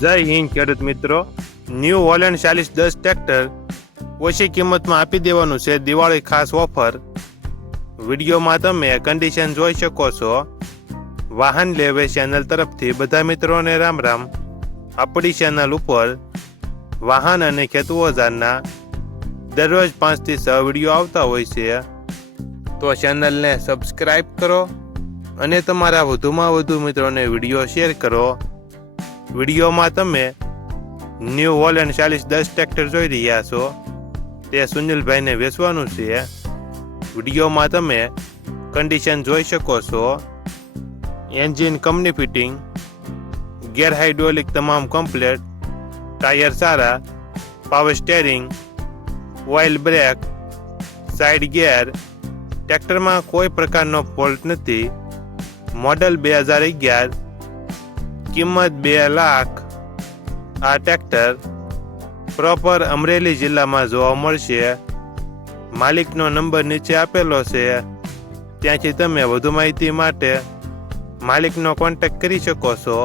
જય હિન્દ ખેડૂત મિત્રો, ન્યૂ હોલેન્ડ 4010 ટ્રેક્ટર ઓછી કિંમતમાં આપી દેવાનું છે દિવાળી ખાસ ઓફર. વિડીયોમાં તમે કન્ડિશન જોઈ શકો છો. વાહન લેવે ચેનલ તરફથી બધા મિત્રોને રામ રામ. આપણી ચેનલ ઉપર વાહન અને ખેત ઓજારના દરરોજ 5 થી 6 વિડીયો આવતા હોય છે, તો ચેનલને સબસ્ક્રાઈબ કરો અને તમારા વધુમાં વધુ મિત્રોને વિડીયો શેર કરો. વિડીયોમાં તમે ન્યૂ હોલેન્ડ 4010 ટ્રેક્ટર જોઈ રહ્યા છો, તે સુનિલભાઈને વેચવાનું છે. વિડીયોમાં તમે કન્ડિશન જોઈ શકો છો. Engine company fitting, gear hydraulic તમામ કમ્પ્લેટ, ટાયર સારા, power steering, oil brake, side gear. ટ્રેક્ટરમાં કોઈ પ્રકારનો ફોલ્ટ નથી. મોડલ 2011, કિંમત 2 લાખ. આ ટ્રેક્ટર પ્રોપર અમરેલી જિલ્લામાં જોવા મળશે. માલિકનો નંબર નીચે આપેલો છે, ત્યાંથી તમે વધુ માહિતી માટે માલિકનો કોન્ટેક્ટ કરી શકો છો.